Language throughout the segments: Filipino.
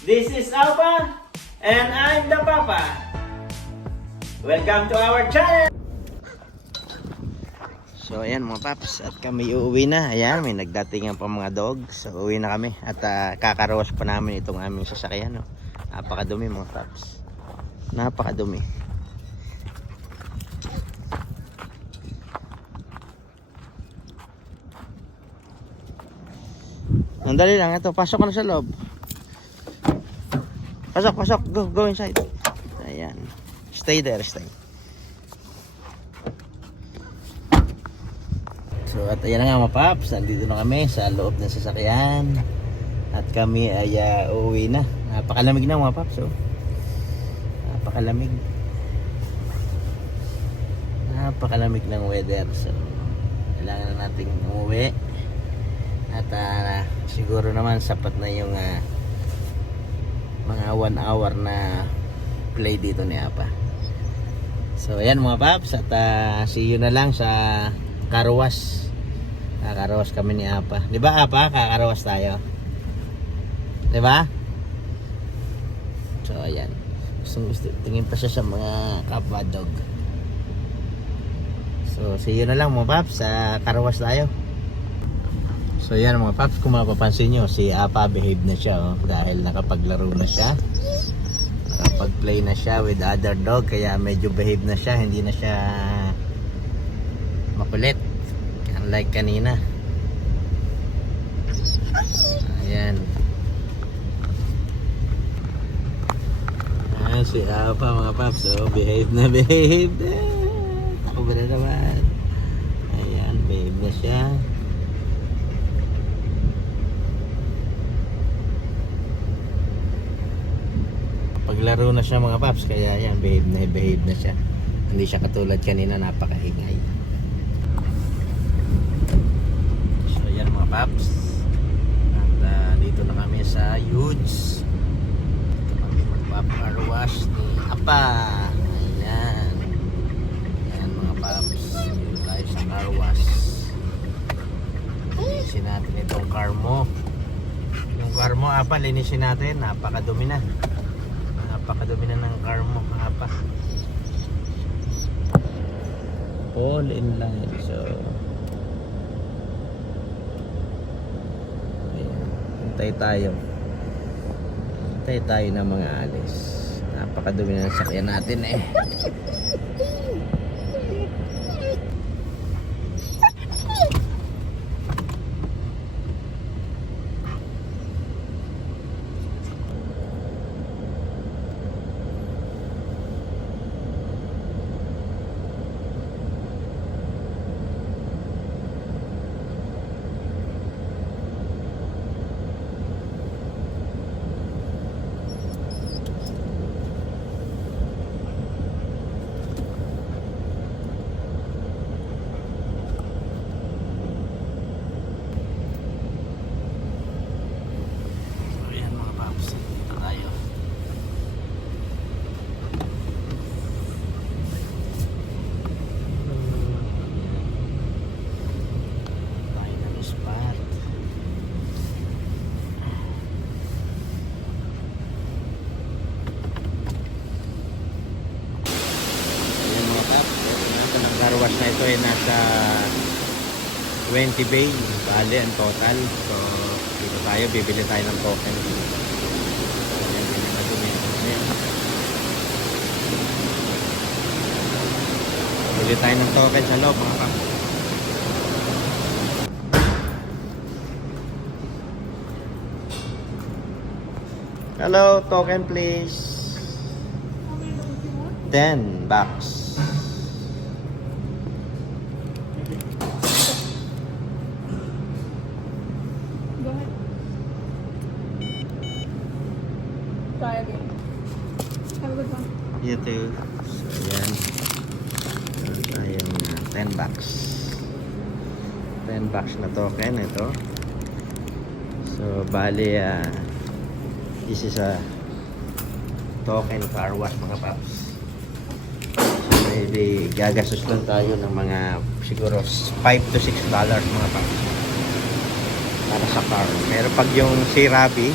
This is Alpha, and I'm the Papa. Welcome to our channel! So ayan mga paps, at kami uuwi na. Ayan, may nagdatingan pa mga dog. So uwi na kami at uh, kakarowas pa namin itong aming sasakyan. No? Napakadumi mga paps. Napakadumi. Ang dali lang ito. Pasok ka na sa loob. Pasok, pasok. Go, go inside. Ayan. Stay there, stay. So at ayan na nga mga paps, nandito na kami sa loob ng sasakyan. At kami ay uh, uuwi na. Napakalamig na mga paps. Oh. Napakalamig. Napakalamig ng weather. So kailangan na nating umuwi. At ah, siguro naman sapat na yung ah, mga one hour na play dito ni Apa. So ayan mga paps at ah, see you na lang sa Karawas. Kakarawas kami ni Apa. 'Di ba Apa? Kakarawas tayo. 'Di ba? So ayan. Gusto, gusto tingin pa siya sa mga kapwa dog. So see you na lang mga paps sa Karawas tayo. So yan mga paps, kung mapapansin nyo, si Apa behave na siya oh, dahil nakapaglaro na siya. Nakapag-play na siya with other dog kaya medyo behave na siya, hindi na siya makulit. Unlike kanina. Ayan. Ayan si Apa mga paps, oh, behave na behave na. Takbo na naman. Ayan, behave na siya. Paglaro na siya mga paps, kaya yan, behave na behave na siya. Hindi siya katulad kanina, napakaingay. So yan mga paps. At ah, dito na kami sa Huge. Dito kami magpaparwash ni Apa. Ayan. Ayan mga paps. Dito tayo sa car. Linisin natin itong car mo. Yung car mo, Apa, linisin natin. Napakadumi na napakadumi na ng car mo apa all in line so. Ayan. Hintay tayo. Hintay tayo ng mga alis. Napakadumi na sakyan natin eh So, ayan mga paps. Dito tayo. Tayo ng spot. Ayan mga paps. Ito ng car wash na ito ay nasa 20 bay. Bale ang total. So, dito tayo. Bibili tayo ng token. Ayan, hindi na madumi. Ayan. Bili tayo ng token sa loob mga paps. Hello, token please. 10 bucks. Go ahead. Try again. Have a good one. You too. So, yan. Meron tayong uh, 10 bucks. 10 bucks na token ito. So, bali, uh, this is a token car wash mga paps. So, maybe gagastos lang tayo ng mga siguro 5 to 6 dollars mga paps. Para sa car. Pero pag yung si Rabi,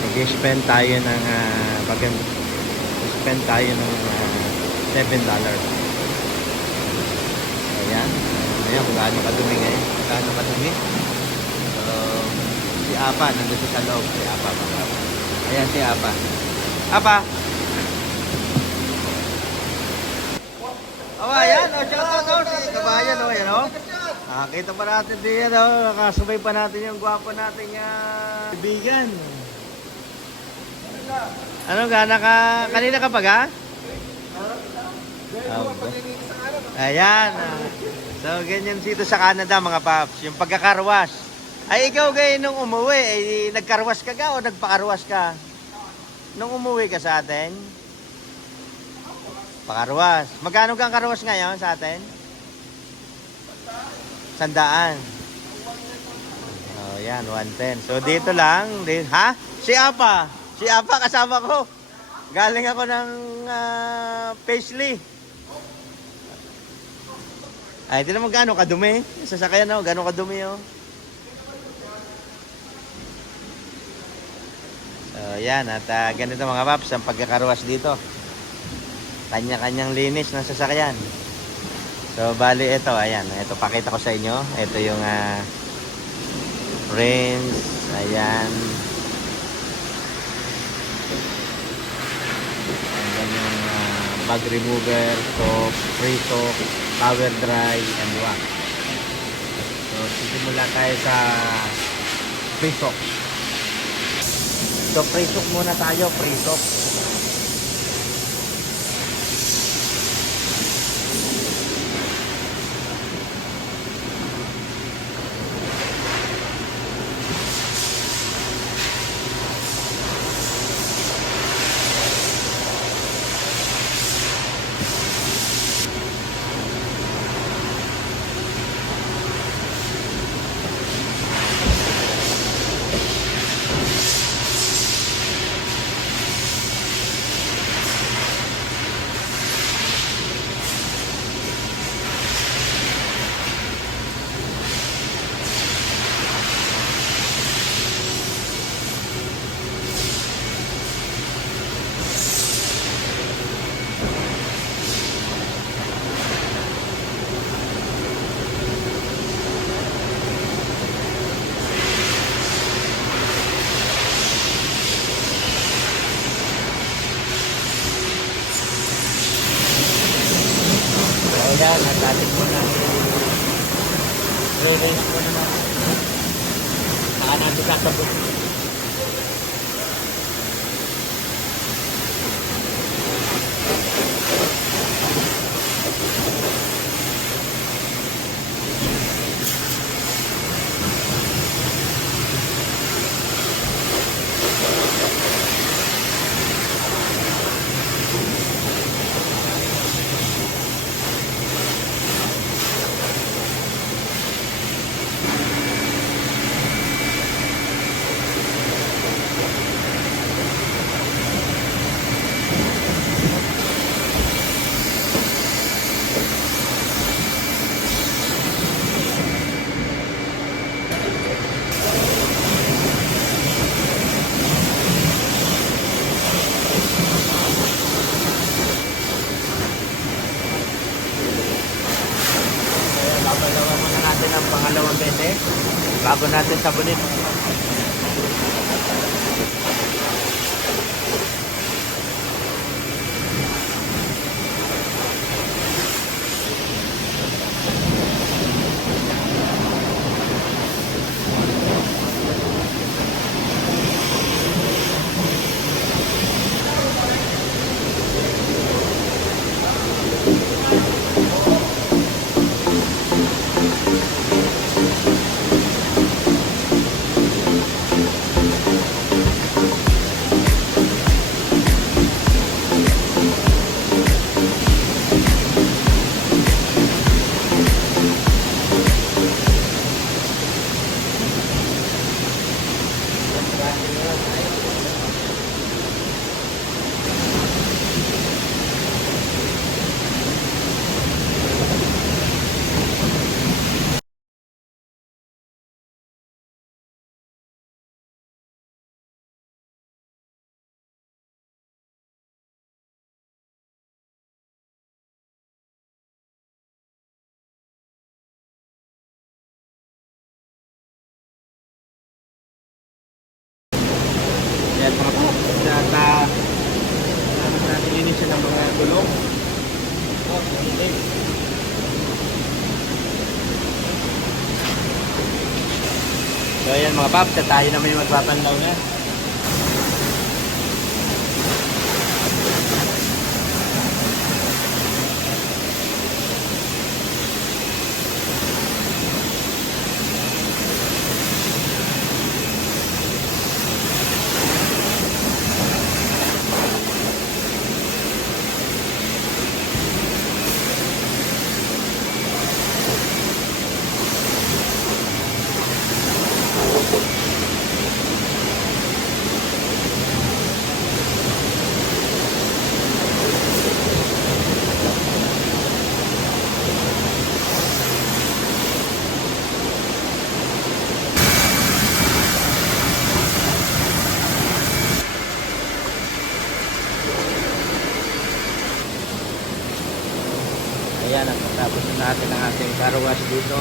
mag-spend tayo ng uh, spend tayo ng uh, 7 dollars. Ayan. Ayan kung gaano kadumi ngayon. Gaano kadumi. So, si Apa, nandito sa loob. Si Apa, Apa. Ayan si Apa. Apa! Oh, ayan. Oh, shout out oh, si Kabayan. Oh, ayan oh. Nakakita pa natin din yan oh. Nakasabay pa natin yung gwapo natin uh, kaibigan. Ano ka? Kanina ka pa ga? Oh, Ayan. ah. So, ganyan dito sa Canada mga paps. Yung pagkakarwas. Ay, ikaw gay nung umuwi, ay nagkarwas ka ga o nagpakarwas ka? Nung umuwi ka sa atin? Pakarwas. Magkano kang karwas ngayon sa atin? Sandaan. Oh, yan, 110. So, dito lang. Di, ha? Si Apa. Si Apa, kasama ko. Galing ako ng uh, Paisley. Ay, ito naman gaano kadumi. Sasakyan ako, gaano kadumi oh. So, yan. At ah, ganito mga paps, ang pagkakarwas dito. Kanya-kanyang linis ng sasakyan. So, bali ito, ayan. Ito, pakita ko sa inyo. Ito yung uh, rinse. Ayan. Ayan yung ah, bag remover, soap, free soap, power dry, and wax. So, sisimula tayo sa free soap. So, free soap muna tayo, free soap. Ayan, at ating muna re-rinse muna natin. Saka natin sasabot. Ayan, babagawa muna natin ang pangalawang bete bago natin sabunin. Ayan mga paps, tayo naman yung magpapanlaw na. Ayan, ang tapos na natin ang ating car wash dito.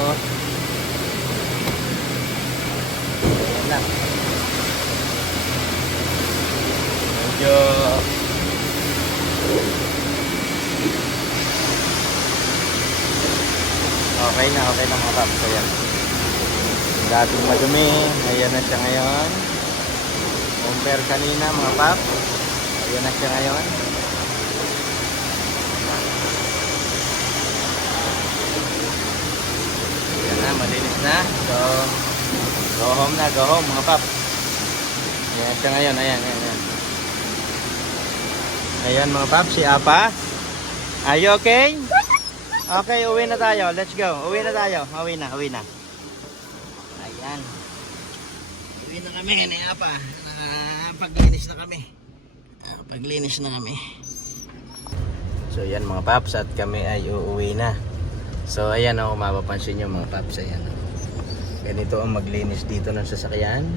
Ayan na. Medyo Okay na, okay na mga paps. Ayan. Dating madumi. Ayan na siya ngayon. Compare kanina mga paps. Ayan na siya ngayon. Ayan na, malinis na. So, go home na, go home mga paps. Ayan siya ngayon, ayan, ayan, ayan. Ayan mga paps, si Apa. Are you okay? Okay, uwi na tayo. Let's go. Uwi na tayo. Uwi na, uwi na. Ayan. Uwi na kami ni Apa. Paglinis na kami. Paglinis na kami. So yan mga paps at kami ay uuwi na. So ayan o, mapapansin nyo mga paps, ayan o. Ganito ang maglinis dito ng sasakyan.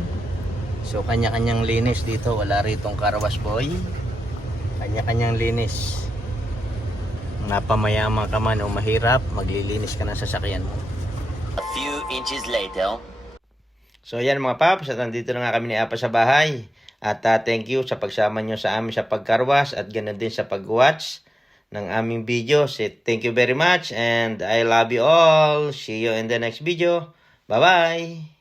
So kanya-kanyang linis dito, wala ritong karawas boy. Kanya-kanyang linis. Napamayama ka man o mahirap, maglilinis ka ng sasakyan mo. A few inches later. So ayan mga paps, at nandito na nga kami ni Apa sa bahay. At ah, thank you sa pagsama nyo sa amin sa pagkarwas at ganoon din sa pag-watch ng aming video. Say thank you very much and I love you all. See you in the next video. Bye-bye!